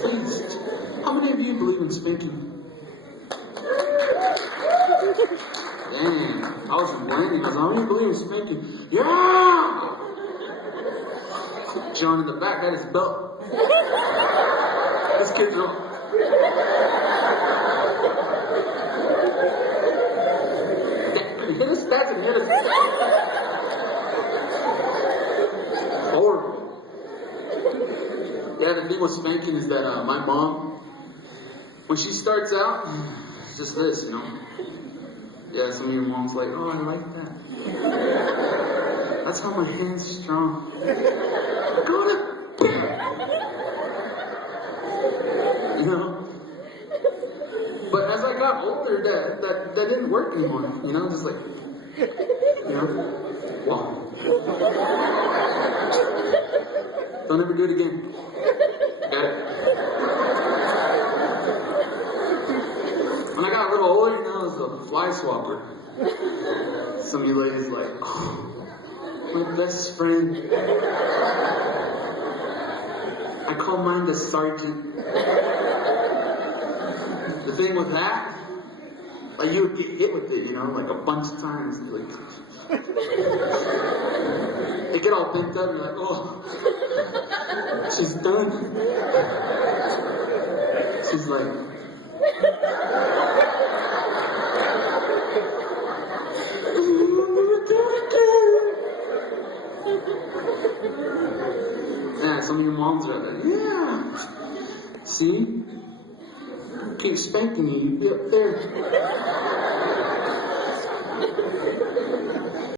please. How many of you believe in spanking? Dang, I was complaining. I was like, how many believe in spanking? Yeah! John in the back got his belt. This kid's all. Hit his stats and hit us. Horrible. Yeah, the thing with spanking is that my mom, when she starts out, it's just this, you know. Yeah, some of your mom's like, oh, I like that. That's how my hand's strong. Go to you know? But as I got older, that didn't work anymore, you know? Just like, you know? Wow. Don't ever do it again. Got it? When I got a little older, you know, I was a fly swapper. Some of you ladies like, oh, my best friend. I call mine the sergeant. The thing with that, like you would get hit with it, you know, like a bunch of times. Like, they get all bent up, and you're like, oh, she's done. She's like, yeah, some of your moms are like, yeah, see? Keep spanking you, you'd be up there.